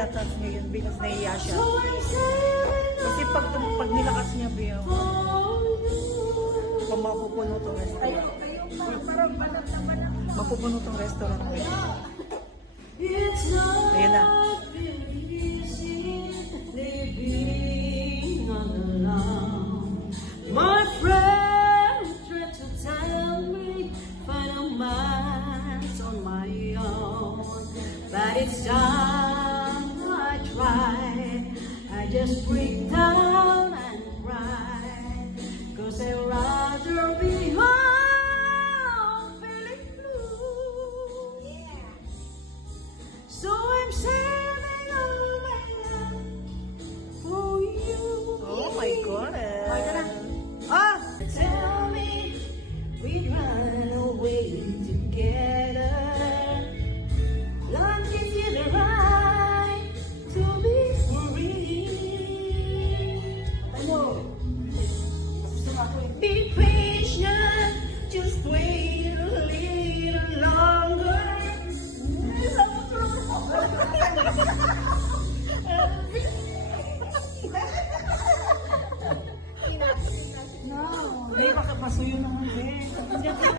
tinatas ngayon because nahiya siya. Kasi pag nilakas niya, Biyo, mapupuno tong restaurant. Mapupuno tong restaurant. Ayan na. My friend tried to tell me find a man's on my own, but it's time I try. I just break down and cry, 'cause I'd rather be home feeling blue. So I'm saving all my love for you. Oh my God. Ah! Tell me we run away together. Love gives you the right to be free. Be patient, just wait a little longer. Hindi, makapasuyo naman.